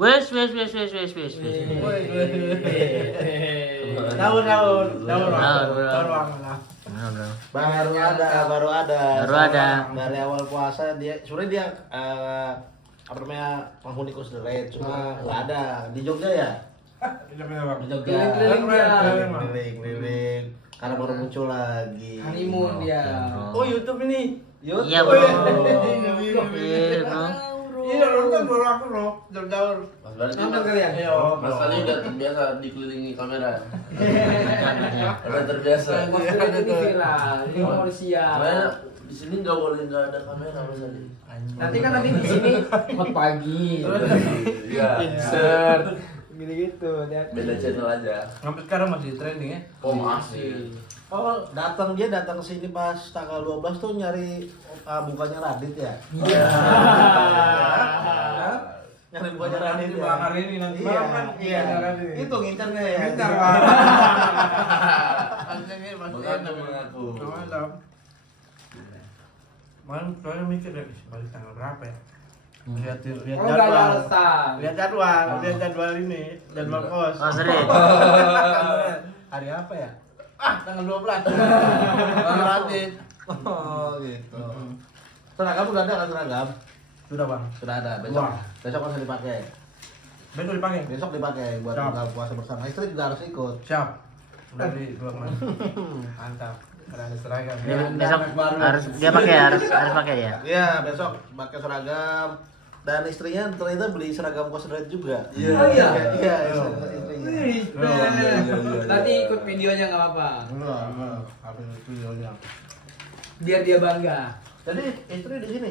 Wes. Tahun. Baru ada. Dari awal puasa dia, sebenarnya dia apa namanya penghuni kos deret, cuma nggak ada di Jogja ya. Di Jogja. Keliling. Karena baru muncul lagi. Honeymoon dia. Oh YouTube ini. YouTube. Iya bro. Iya nonton baru aku bro. Jauh-jauh. Mas Bari Nonton kalian? Iya. Mas Ali udah terbiasa dikelilingi kamera. Udah terbiasa. Mas Bari ini viral, ini Malaysia. Makanya di sini nggak boleh nggak ada kamera Mas Ali. Nanti kan di sini hot pagi. Iya. Insert. Gitu-gitu. Beda channel aja. Sampai sekarang masih trending ya. Oh masih. Oh, dia datang ke sini pas tanggal 12 tuh nyari bukannya Radit ya? Iya. Nyari bukannya Radit ya. Bang hari ini nanti malam kan. Iya. Itu ngincarnya ya. Ngincar. Mengaku mengaku. Mantap. Malam soalnya mikir deh balik tanggal berapa ya? Lihat Oh, nggak ada alasan. Lihat jadwal ini, jadwal kos. Oh serius. Hari apa ya? Tanggal 12. Radit. Oh, gitu. Seragam udah ada kan seragam? Sudah bang. Sudah ada. Besok Wah. bisa dipakai. Besok dipakai. Besok dipakai buat Siap. buka puasa bersama. Istri juga harus ikut. Siap. Udah di blog mas. Mantap. Ada seragam. Besok harus dia pakai ya. Iya, besok pakai seragam. Dan istrinya ternyata beli seragam kos red juga. Iya. Oh, iya? Iya, istrinya. Nanti ikut videonya nggak apa-apa. Enggak, habis videonya. Biar dia bangga. Jadi istri di sini,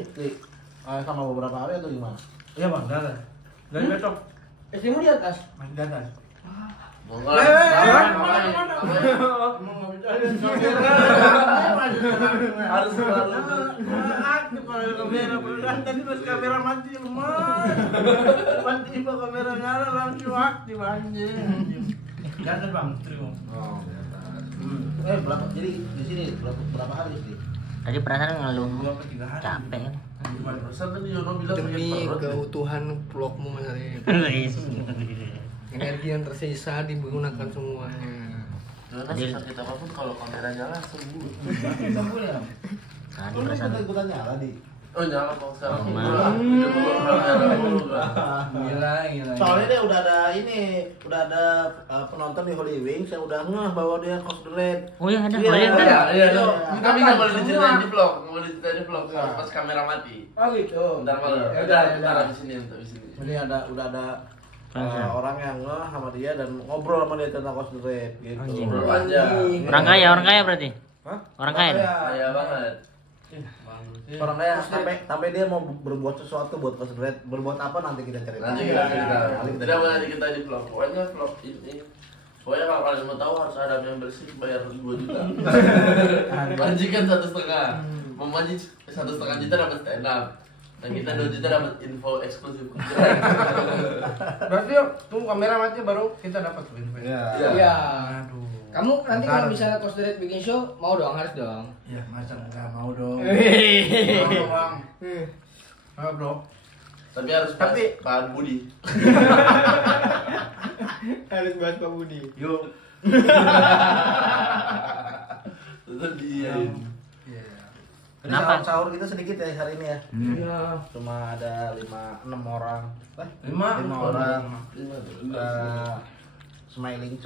sama beberapa hari atau gimana? Iya bang, dari besok Istrimu di atas. masih di atas. Monggo. Harus selalu. Aktif kalau kamera beneran tadi pas kamera mati lemah. Tiba kamera nyala langsung aktif anjing. Jangan bang, terima. Oh, berapa? Jadi di sini berapa hari sih? Tadi perasaan ngeluh 2 atau 3 hari. capek kan. Gimana pesan tadi Yono bilang Demi sakit perut. keutuhan vlogmu Mas Arif. Energi yang tersisa digunakan semuanya. Yono sakit apapun kalau kamera nyala sembuh. Sembuh ya? Tadi Lu perasaan ikutan nyala di. Oh nyala kok sekarang. Oh, Udah buka kamera dulu kan. Gila. Soalnya dia udah ada penonton di Holy Wings yang udah ngeh bahwa dia cos the red. Oh iya ada. Iya, Oh iya ada. Iya, iya. Iya. Tapi nggak boleh diceritain di vlog, nggak boleh diceritain di vlog pas kamera mati. Oh gitu. Ntar malah, Ya udah, udah, ntar udah. habis ini, ntar habis ini. Jadi udah ada Langsung. orang yang ngeh sama dia dan ngobrol sama dia tentang cos the red gitu. Anjing. Ngobrol aja. Orang kaya berarti. Hah? Orang kaya dah? Kaya banget. Orang kaya sampai dia mau berbuat sesuatu buat cos the red. Berbuat apa nanti kita cerita. Nanti kita cerita. Nanti kita Tidak nanti kita di vlog. Pokoknya vlog ini. Pokoknya kalau kalian mau tahu harus ada membership bayar 2 juta. Majikan 1,5. Memanji 1,5 juta dapat stand up. Dan kita 2 juta dapat info eksklusif. Berarti yuk, tunggu kamera mati baru kita dapat info. Iya. Iya. Aduh. Kamu nanti kalau misalnya Coach Deret bikin show, mau dong, harus dong. Ya masa nggak mau dong. Hehehe. Mau dong bang. Ayo bro. Tapi harus pas Pak Budi. Harus bahas Pak Budi. Yuk. Tetap dia. Kenapa? Sahur kita sedikit ya hari ini ya. Iya. Cuma ada 6 orang. 5 orang. Lima tuh. Smiling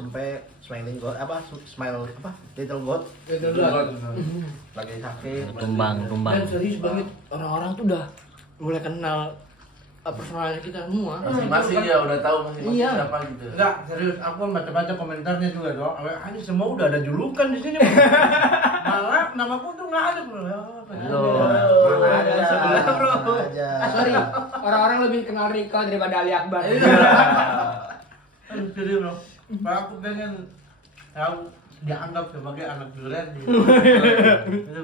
god apa? Smile apa? Little god Itu dulu. lagi sakit. Tumbang. Dan serius banget, orang-orang tuh udah mulai kenal personalnya kita semua. Masing-masing ya udah tahu masing-masing Iya. siapa gitu. Enggak, serius aku baca-baca komentarnya juga dong. Ini semua udah ada julukan di sini. Malah namaku tuh nggak ada bro. Loh. Mana ada Sebelah, bro. mana aja. Sorry, orang-orang lebih kenal Rika daripada Ali Akbar. Aduh, jadi bro. Aku pengen tahu dianggap sebagai anak durian di. Itu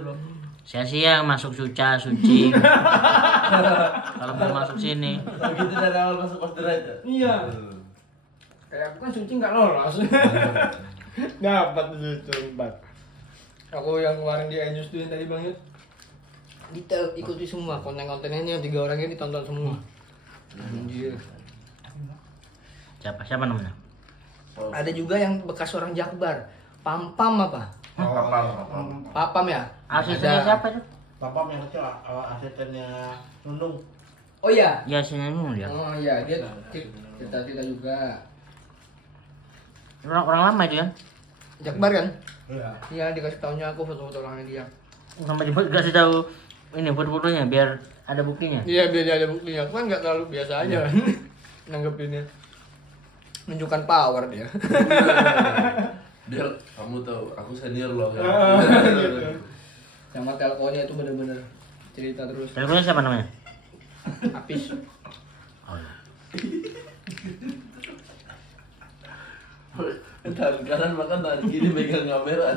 bro. Sia-sia masuk suci. Kalau mau masuk sini. Begitu dari awal masuk orderan ya. Iya. Kayak aku kan suci nggak lolos. Dapat lucu banget. Aku yang kemarin di Enjus tuh yang tadi banget. Detail ikuti semua konten-kontennya yang 3 orang ini ditonton semua. Anjir. Siapa namanya? Ada juga yang bekas orang Jakbar. Pam apa? Papam ya? Asistennya siapa itu? Papa yang kecil, asistennya Nundung. Oh iya. Ya sini dia. Oh iya, dia kita juga. Orang lama itu ya. Jakbar kan? Iya. Iya, dikasih taunya aku foto-foto orangnya dia. Sampai dikasih tahu ini foto-fotonya biar ada buktinya. Iya, biar dia ada buktinya. Aku kan nggak terlalu biasa aja kan nanggepinnya. Menunjukkan power dia. Biar kamu tahu aku senior loh ya. Gitu. Sama telkonya itu bener-bener cerita terus. Teleponnya siapa namanya? Apis. Oh, iya. Tangan kanan makan tangan kiri pegang kamera.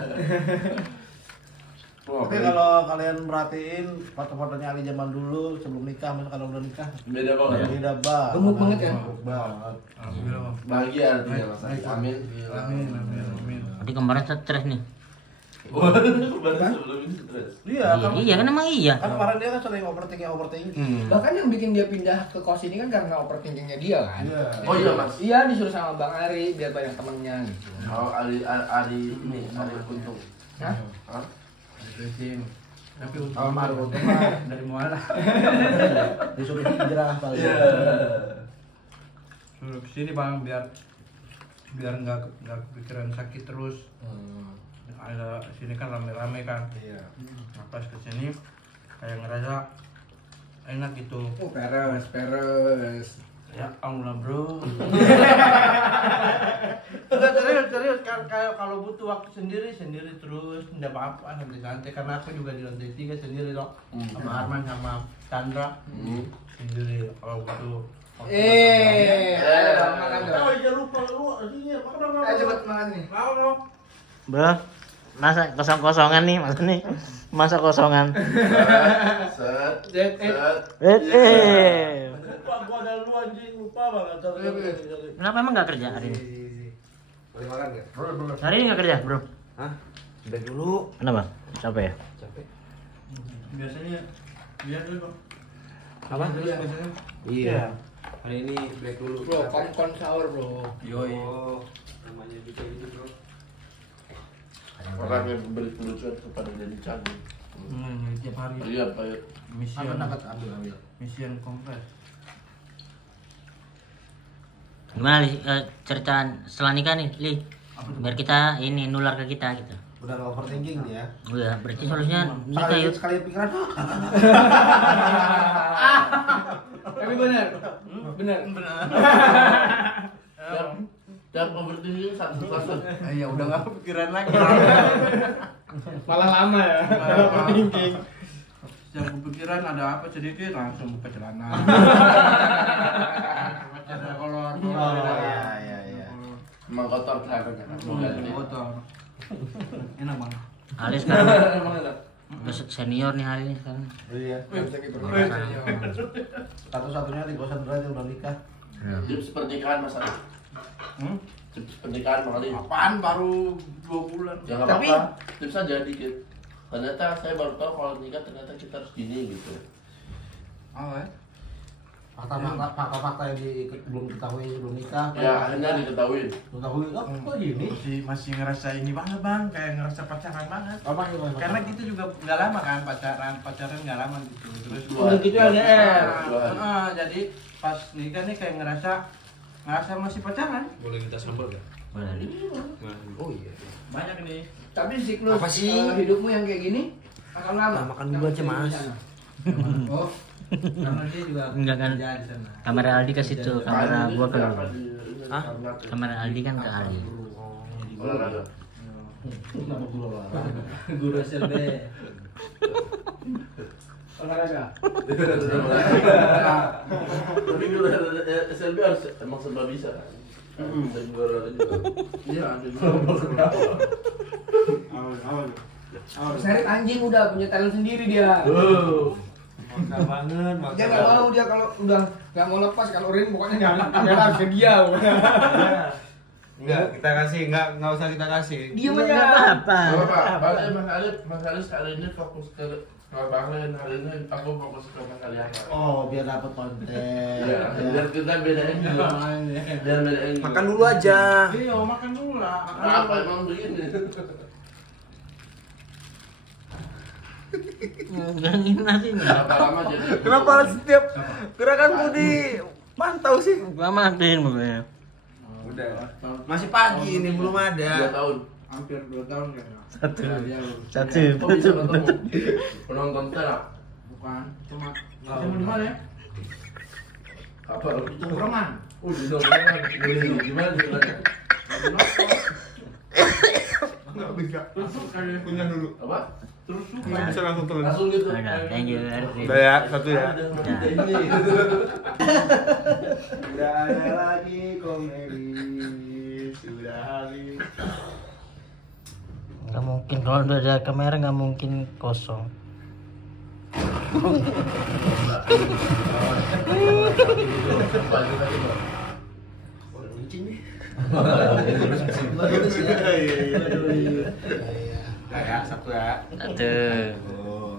Wah, Tapi kalau kalian perhatiin foto-fotonya Ali zaman dulu sebelum nikah, masa kalau udah nikah beda banget. beda banget. Gemuk banget ya? Gemuk banget. Bahagia artinya Mas. Amin. Berarti kemarin stres nih. Wah, baru sebelum ini stres. Iya, kan Iya kan emang iya. kan kemarin dia kan sering overthinking. Bahkan yang bikin dia pindah ke kos ini kan karena overthinkingnya dia kan. Iya. Oh iya Mas. Iya, disuruh sama Bang Ari biar banyak temennya gitu. Oh Ali ini Ali Untung. Hah? Hah? Tapi almarhum dari mana? Disuruh hijrah kali. Iya. Suruh kesini bang biar nggak kepikiran sakit terus. Ada sini kan rame-rame kan. Iya. Nah, pas kesini kayak ngerasa enak gitu. Oh, peres. Ya Allah bro. Enggak serius kayak kalau butuh waktu sendiri terus enggak apa-apa santai-santai karena aku juga di lantai 3 sendiri loh. Sama Arman sama Chandra sendiri kalau butuh waktu Makan dong. Oh, jangan lupa lu sini makan dong. Ayo cepet makan nih. Mau. Bro, masa kosong-kosongan nih maksudnya. Masa kosongan. Set. Lupa gua ada lu anjing, lupa banget. Kenapa emang nggak kerja hari ini? Boleh makan enggak? Hari ini nggak kerja, bro? Hah? Break dulu. Kenapa? Capek ya? Capek. Biasanya lihat dulu bang. Apa? Biasanya. Iya. Hari ini break dulu. Bro, kon sahur, bro. Yoi. Namanya juga gitu, Bro. Makanya beri kelucuan kepada jadi canggih. Tiap hari. Lihat Pak. Mission. Ambil. Mission komplit. Gimana Li, cerita setelah nikah nih, Li? Biar kita ini nular ke kita gitu. Udah nggak overthinking dia. Udah, berarti solusinya nikah yuk. Sekali pikiran. Tapi benar. Benar. Jangan overthinking satu. Ya udah nggak kepikiran lagi. Malah lama ya. Overthinking. Yang kepikiran ada apa sedikit langsung buka celana. Kolor. Iya. Emang kotor kelihatannya. Kotor. Enak bang. Ali sekarang Emang enak. udah senior nih hari ini sekarang. Iya. Satu-satunya di kosan berarti udah nikah. Tips pernikahan Mas Ali. Tips pernikahan Mas Ali. Apaan baru 2 bulan. Ya nggak Tapi- apa-apa. Tips aja dikit. Ternyata saya baru tahu kalau nikah ternyata kita harus gini gitu. Oh ya. Fakta-fakta yang belum diketahui sebelum nikah. Ya akhirnya diketahui. Diketahui kok gini? Masih ngerasa ini banget bang, kayak ngerasa pacaran banget. Apa ini? Karena kita juga nggak lama kan pacaran nggak lama gitu. Terus Dua- gitu LDR. dua hari. jadi pas nikah nih kayak ngerasa masih pacaran. Boleh minta sambal gak? Boleh. Oh iya. Banyak nih. Tapi siklus Apa sih? hidupmu yang kayak gini akan lama. Nah, makan dulu aja, Mas. Oh, Karena dia juga Enggak kan? kerja di sana. Kamera Aldi ke situ, kamera gua ke lu. Hah? Kamera Aldi kan ke Ali. Olahraga. Kenapa gula olahraga? Guru SLB. olahraga. Tapi guru SLB harus emang serba bisa kan. Dan guru juga. Iya, ada Seri anjing udah punya talent sendiri dia. Maksa banget, Dia nggak mau dia kalau udah nggak mau lepas kalau Rin pokoknya nggak kamera harus ke dia. Enggak, kita kasih, enggak usah kita kasih. Dia Enggak aja. apa-apa. Apa? Mas Ali sekali ini fokus ke Kalau Bahrain hari ini aku fokus ke kalian. Oh, biar dapat konten. Iya, biar kita beda angle. Biar beda angle. Makan dulu aja. Iya, makan dulu lah. Apa emang begini? Gangin nasi nih. Berapa lama jadi? Kenapa setiap gerakanku dipantau sih? Gua matiin pokoknya. Udah. Masih pagi ini belum 2 ada. tahun. Hampir 2 tahun kan. Satu. Kok bisa ketemu? Penonton stand up? Bukan, cuma di mana ya? Apa? Di tongkrongan. Di tongkrongan. Gimana ceritanya? Enggak bisa. Terus kali Punya dulu. Apa? terus Nggak bisa langsung telan. Langsung gitu. Udah, thank you. Udah ya, satu ya. Udah ada lagi komedi. Sudah habis. Gak mungkin kalau udah ada kamera nggak mungkin kosong. Nah ya, satu ya. Satu. Oh.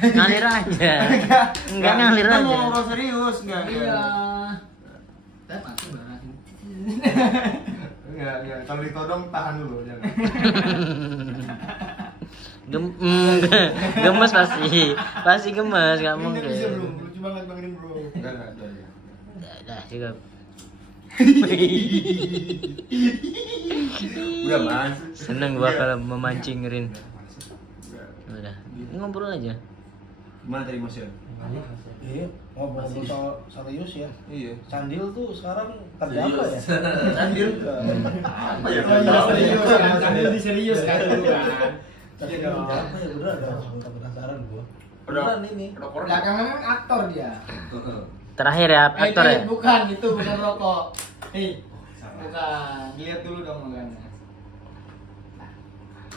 Ngalir aja. Enggak ngalir Kita aja. mau ngobrol serius enggak? iya. Tapi aku enggak Enggak. Kalau ditodong tahan dulu jangan. Gemes pasti gemes, nggak mungkin. Lucu banget Bang Rin, Bro. Enggak ada ya. Dah juga. Udah, Mas. Seneng gua kalau memancing Rin. Udah, ngobrol aja. Gimana tadi Mas ya? Iya, ngobrol soal serius ya. Iya. Candil tuh sekarang terjapa ya? Candil. Apa ya? serius kan, sambil diserius kan dulu kan. Iya dong. Apa ya bener ada sampai penasaran gua. Udah. Beneran ini. Belakangan kan aktor dia. Terakhir ya, aktor ya. Bukan, itu bukan rokok. Bukan. Lihat dulu dong makanya.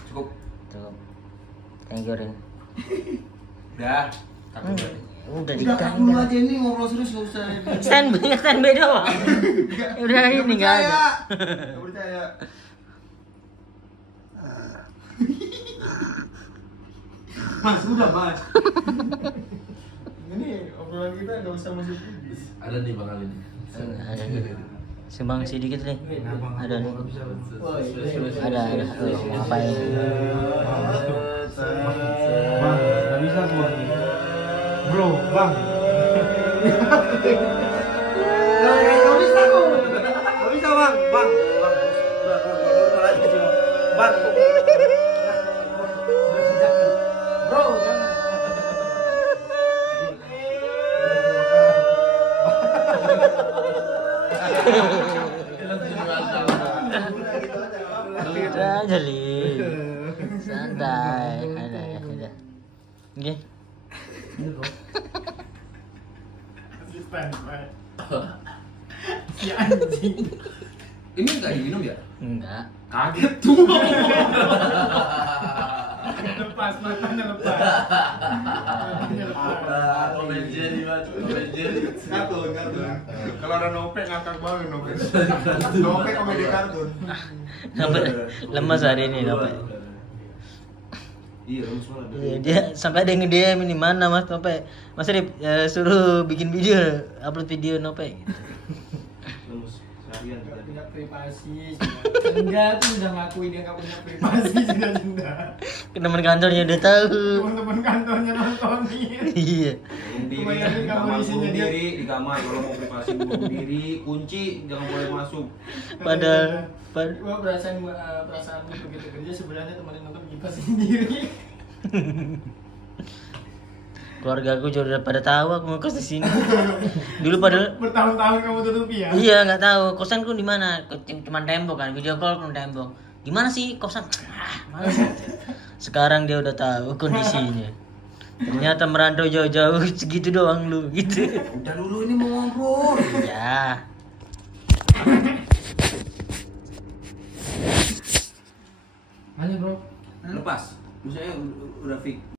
Cukup. Tuh. Thank you Rin. Udah. Satu ya. Udah Udah kan dulu aja ini ngobrol serius enggak usah. Standby doang. Udah ini enggak ada. Enggak percaya. Mas, udah Mas. Ini obrolan kita nggak usah masuk video. Ada nih Bang Ali nih. Ada nih. Sumbang sedikit nih. Ada nih. Ada. Oh, mau ngapain? Bang, nggak bisa gua. Bro, Bang. Enggak bisa kok. Nggak bisa Bang. Bang. Bang. Bro, jangan. Udah aja Li. Santai. Ada ya, udah. Oke. Si anjing. Ini nggak diminum ya? Enggak. Kaget tuh. Lepas matanya lepas. Tom and Jerry, Mas. Tom and Jerry. Kartun. Kalau ada nopek ngakak banget nopek. Nopek komedi kartun. Lemas hari ini dapat. Iya, lemes banget. Iya, dia sampai ada yang nge-DM ini mana Mas Nope. Mas Rip suruh bikin video, upload video Nope gitu. Lemes seharian Nggak tadi. punya privasi. Enggak tuh udah ngakuin dia nggak punya privasi sudah. Teman kantornya udah tahu. Teman-teman kantornya nontonin. Iya. Bunuh diri, Bayangin di kamu kamar di sini bunuh dia. diri di kamar kalau mau privasi bunuh diri, kunci jangan boleh masuk. Padahal Gua perasaanmu begitu kerja sebenarnya temenin nonton kipas sendiri. keluarga aku juga udah pada tahu aku ngekos di sini. Dulu pada Bertahun-tahun kamu tutupi ya. iya nggak tahu kosanku di mana. Cuma tembok kan, video call pun tembok. Gimana sih kosan? Males. Sekarang dia udah tahu kondisinya. Ternyata merantau jauh-jauh segitu doang lu gitu. Udah dulu ini mau ngobrol. Ya. Mana bro? Lepas. Misalnya udah fix.